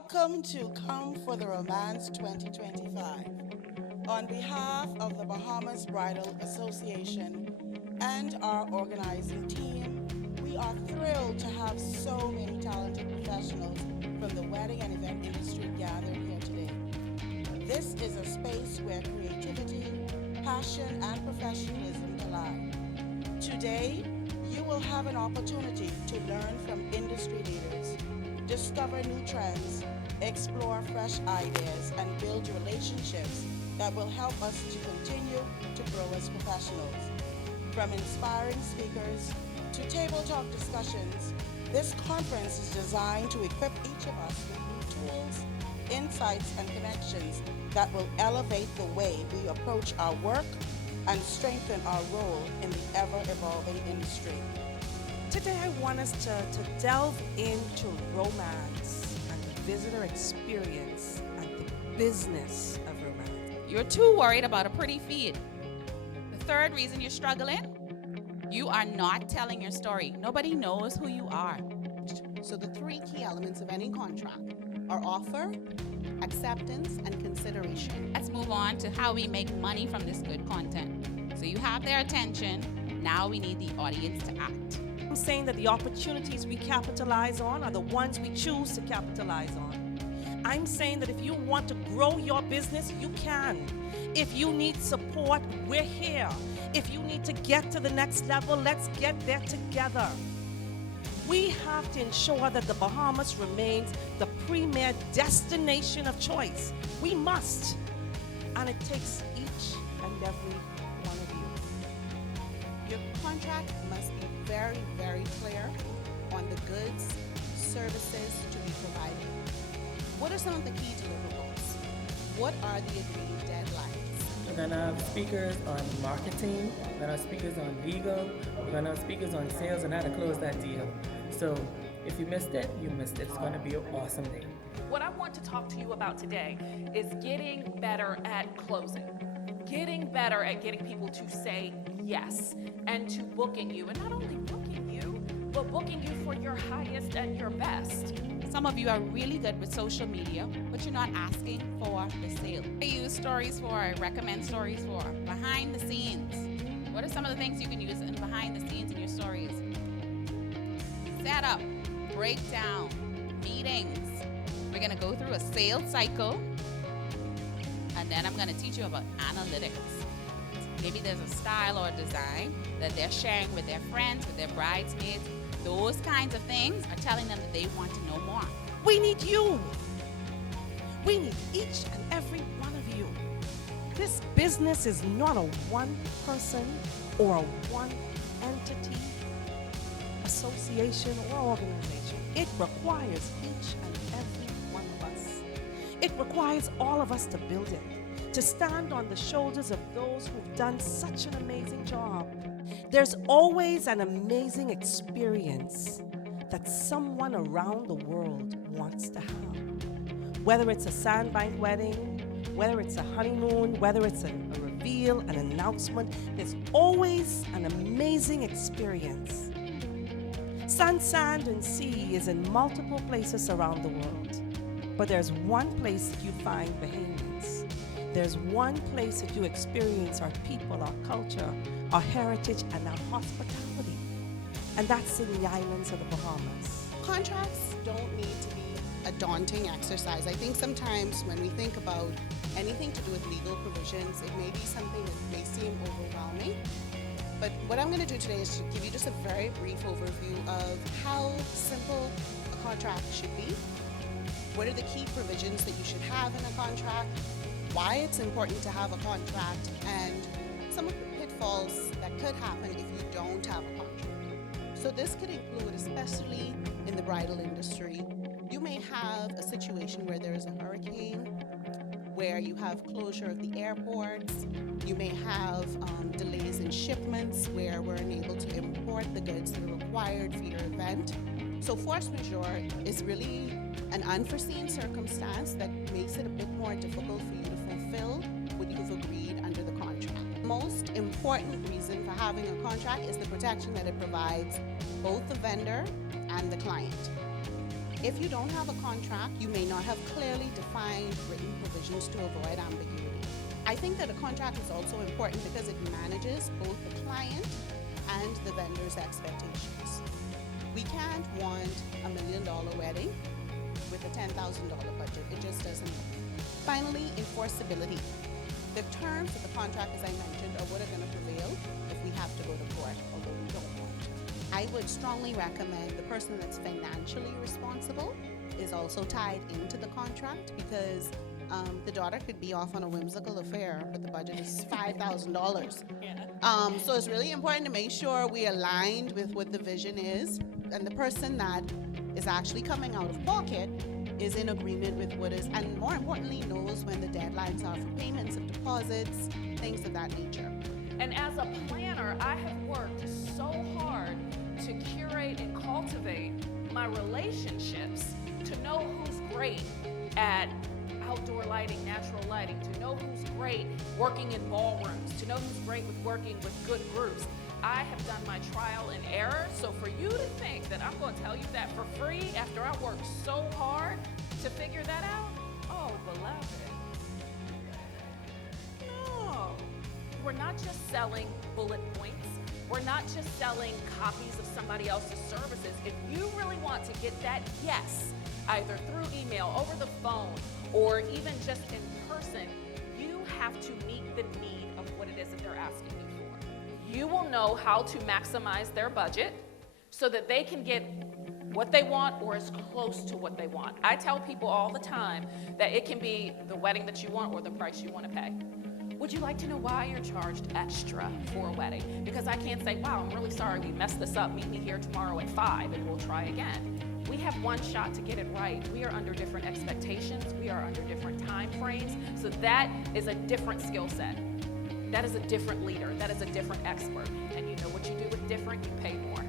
Welcome to Come for the Romance 2025. On behalf of the Bahamas Bridal Association and our organizing team, we are thrilled to have so many talented professionals from the wedding and event industry gathered here today. This is a space where creativity, passion, and professionalism collide. Today, you will have an opportunity to learn from industry leaders, discover new trends, explore fresh ideas, and build relationships that will help us to continue to grow as professionals. From inspiring speakers to table talk discussions, this conference is designed to equip each of us with new tools, insights, and connections that will elevate the way we approach our work and strengthen our role in the ever-evolving industry. Today I want us to delve into romance and the visitor experience and the business of romance. You're too worried about a pretty feed. The third reason you're struggling, you are not telling your story. Nobody knows who you are. So the three key elements of any contract are offer, acceptance, and consideration. Let's move on to how we make money from this good content. So you have their attention. Now we need the audience to act. I'm saying that the opportunities we capitalize on are the ones we choose to capitalize on. I'm saying that if you want to grow your business, you can. If you need support, we're here. If you need to get to the next level, let's get there together. We have to ensure that the Bahamas remains the premier destination of choice. We must. And it takes each and every one of you. Your contract must be very, very clear on the goods, services to be provided. What are some of the key deliverables? What are the agreed deadlines? We're going to have speakers on marketing, we're going to have speakers on legal, we're going to have speakers on sales and how to close that deal. So if you missed it, you missed it. It's going to be an awesome day. What I want to talk to you about today is getting better at closing. Getting better at getting people to say yes and to booking you. And not only booking you, but booking you for your highest and your best. Some of you are really good with social media, but you're not asking for the sale. I use stories for, I recommend stories for behind the scenes. What are some of the things you can use in behind the scenes in your stories? Setup, breakdown, meetings. We're going to go through a sales cycle, and then I'm going to teach you about analytics. Maybe there's a style or a design that they're sharing with their friends, with their bridesmaids. Those kinds of things are telling them that they want to know more. We need you. We need each and every one of you. This business is not a one person or a one entity, association, or organization. It requires each and every one of us. It requires all of us to build it, to stand on the shoulders of those who've done such an amazing job. There's always an amazing experience that someone around the world wants to have. Whether it's a sandbank wedding, whether it's a honeymoon, whether it's a reveal, an announcement, there's always an amazing experience. Sun, sand, and sea is in multiple places around the world. But there's one place that you find Bahamians. There's one place that you experience our people, our culture, our heritage, and our hospitality. And that's in the islands of the Bahamas. Contracts don't need to be a daunting exercise. I think sometimes when we think about anything to do with legal provisions, it may be something that may seem overwhelming. But what I'm going to do today is to give you just a very brief overview of how simple a contract should be, what are the key provisions that you should have in a contract, why it's important to have a contract, and some of the pitfalls that could happen if you don't have a contract. So this could include, especially in the bridal industry, you may have a situation where there is a hurricane, where you have closure of the airports, you may have delays in shipments where we're unable to import the goods that are required for your event. So force majeure is really an unforeseen circumstance that makes it a bit more difficult for you to fulfill what you've agreed under the contract. Most important reason for having a contract is the protection that it provides both the vendor and the client. If you don't have a contract, you may not have clearly defined written provisions to avoid ambiguity. I think that a contract is also important because it manages both the client and the vendor's expectations. We can't want $1 million wedding with a $10,000 budget. It just doesn't work. Finally, enforceability. The terms of the contract, as I mentioned, are what are going to prevail if we have to go to court, although we don't want to. I would strongly recommend the person that's financially responsible is also tied into the contract, because the daughter could be off on a whimsical affair, but the budget is $5,000. So it's really important to make sure we aligned with what the vision is, and the person that is actually coming out of pocket is in agreement with what is, and more importantly, knows when the deadlines are for payments of deposits, things of that nature. And as a planner, I have worked so hard to curate and cultivate my relationships, to know who's great at outdoor lighting, natural lighting, to know who's great working in ballrooms, to know who's great with working with good groups. I have done my trial and error, so for you to think that I'm going to tell you that for free after I worked so hard to figure that out, oh, beloved. No, we're not just selling bullet points. We're not just selling copies of somebody else's services. If you really want to get that yes, either through email, over the phone, or even just in person, you have to meet the need of what it is that they're asking you for. You will know how to maximize their budget so that they can get what they want or as close to what they want. I tell people all the time that it can be the wedding that you want or the price you want to pay. Would you like to know why you're charged extra for a wedding? Because I can't say, wow, I'm really sorry we messed this up. Meet me here tomorrow at 5 and we'll try again. We have one shot to get it right. We are under different expectations. We are under different time frames. So that is a different skill set. That is a different leader. That is a different expert. And you know what you do with different, you pay more.